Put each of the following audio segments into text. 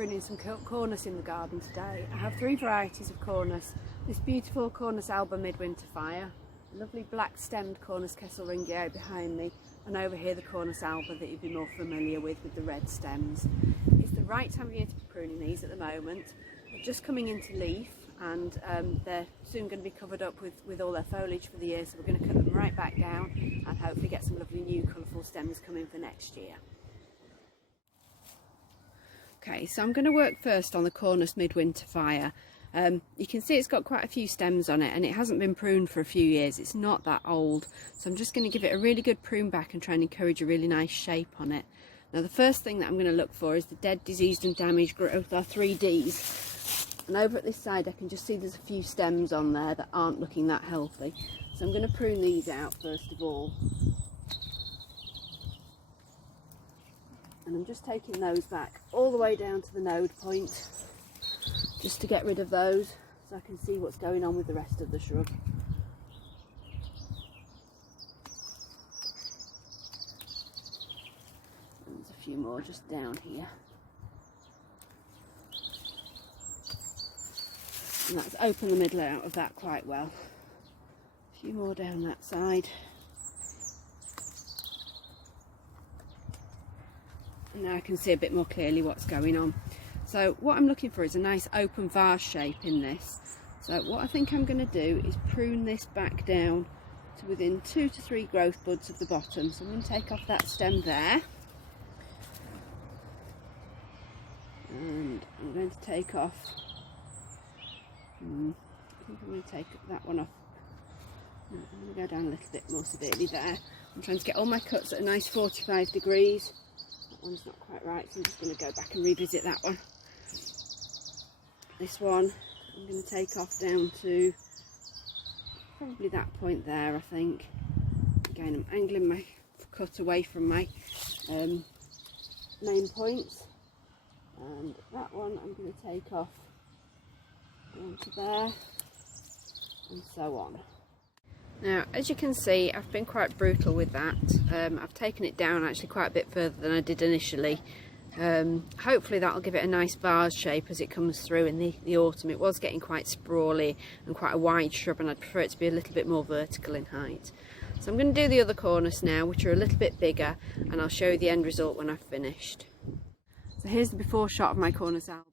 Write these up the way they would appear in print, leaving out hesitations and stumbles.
pruning some cornus in the garden today. I have 3 varieties of cornus. This beautiful Cornus alba midwinter fire, a lovely black stemmed Cornus kesselringia behind me, and over here the Cornus alba that you'd be more familiar with the red stems. It's the right time of year to be pruning these at the moment. They're just coming into leaf, and they're soon going to be covered up with all their foliage for the year, so we're going to cut them right back down and hopefully get some lovely new colourful stems coming for next year. Okay, so I'm going to work first on the Cornus midwinter fire. You can see it's got quite a few stems on it and it hasn't been pruned for a few years. It's not that old, so I'm just going to give it a really good prune back and try and encourage a really nice shape on it. Now the first thing that I'm going to look for is the dead, diseased and damaged growth, our 3Ds. And over at this side I can just see there's a few stems on there that aren't looking that healthy. So I'm going to prune these out first of all. And I'm just taking those back all the way down to the node point, just to get rid of those so I can see what's going on with the rest of the shrub. And there's a few more just down here. And that's opened the middle out of that quite well. A few more down that side. And now I can see a bit more clearly what's going on. So what I'm looking for is a nice open vase shape in this. So what I think I'm going to do is prune this back down to within 2 to 3 growth buds of the bottom. So I'm going to take off that stem there. And I'm going to take off, I think I'm going to take that one off. No, I'm going to go down a little bit more severely there. I'm trying to get all my cuts at a nice 45 degrees. That one's not quite right, so I'm just going to go back and revisit that one. This one I'm going to take off down to probably that point there, I think. Again, I'm angling my cut away from my main points. And that one I'm going to take off down to there, and so on. Now, as you can see, I've been quite brutal with that. I've taken it down actually quite a bit further than I did initially. Hopefully that'll give it a nice vase shape as it comes through in the autumn. It was getting quite sprawly and quite a wide shrub, and I'd prefer it to be a little bit more vertical in height. So I'm going to do the other corners now, which are a little bit bigger, and I'll show you the end result when I've finished. So here's the before shot of my Cornus alba.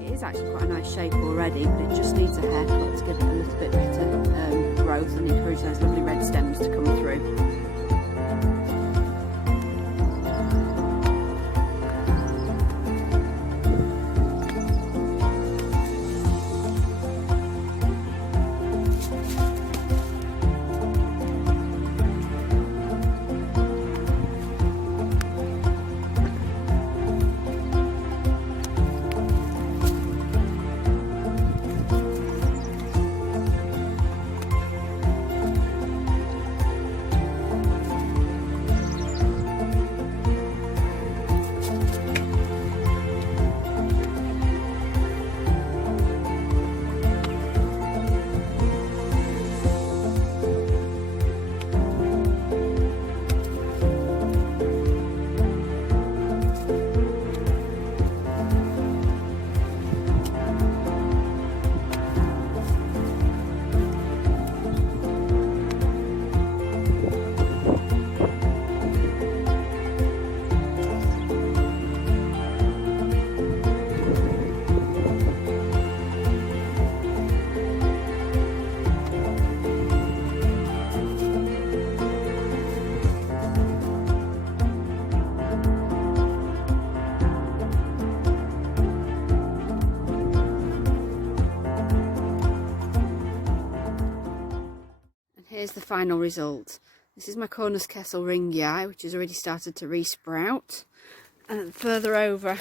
It is actually quite a nice shape already, but it just needs a haircut to give it a little bit better growth and encourage those lovely red stems to come through. Here's the final result. This is my Cornus kesselringia, which has already started to resprout. And further over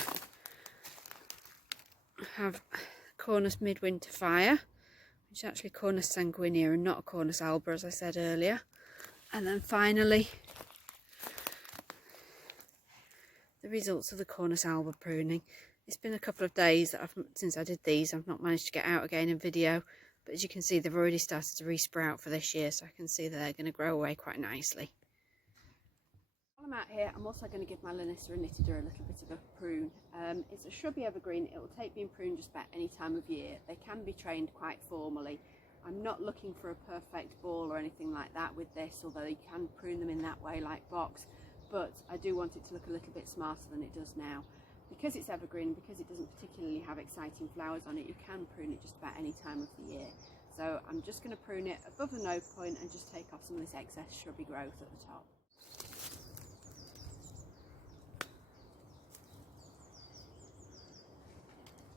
I have Cornus midwinter fire, which is actually Cornus sanguinea and not a Cornus alba, as I said earlier. And then finally the results of the Cornus alba pruning. It's been a couple of days since I did these. I've not managed to get out again in video. But as you can see, they've already started to resprout for this year, so I can see that they're going to grow away quite nicely. While I'm come out here, I'm also going to give my Lanissa Nitida a little bit of a prune. It's a shrubby evergreen. It will take being pruned just about any time of year. They can be trained quite formally. I'm not looking for a perfect ball or anything like that with this, although you can prune them in that way like box, but I do want it to look a little bit smarter than it does now. Because it's evergreen, because it doesn't particularly have exciting flowers on it, you can prune it just about any time of the year. So I'm just going to prune it above the node point and just take off some of this excess shrubby growth at the top.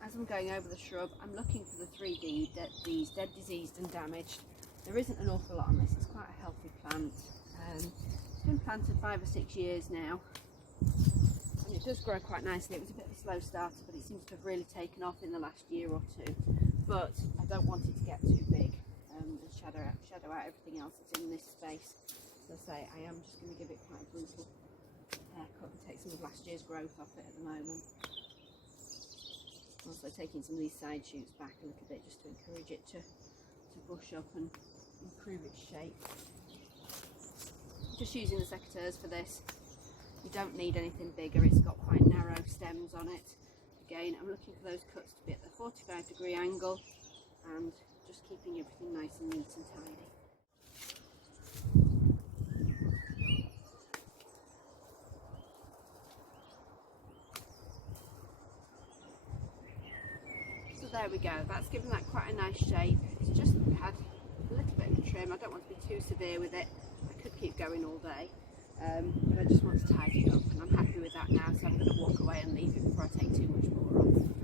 As I'm going over the shrub, I'm looking for the 3D, these dead, diseased and damaged. There isn't an awful lot on this. It's quite a healthy plant. It's been planted 5 or 6 years now, and it does grow quite nicely. It was a bit of a slow starter, but it seems to have really taken off in the last year or two. But I don't want it to get too big and shadow out everything else that's in this space. As I say, I am just going to give it quite a brutal haircut and take some of last year's growth off it at the moment. Also taking some of these side shoots back a little bit just to encourage it to bush up and improve its shape. Just using the secateurs for this. You don't need anything bigger, it's got quite narrow stems on it. Again, I'm looking for those cuts to be at the 45-degree angle and just keeping everything nice and neat and tidy. So there we go, that's given that quite a nice shape. It's just had a little bit of a trim. I don't want to be too severe with it. I could keep going all day, but I just want to tidy it up, and I'm happy with that now, so I'm going to walk away and leave it before I take too much more off.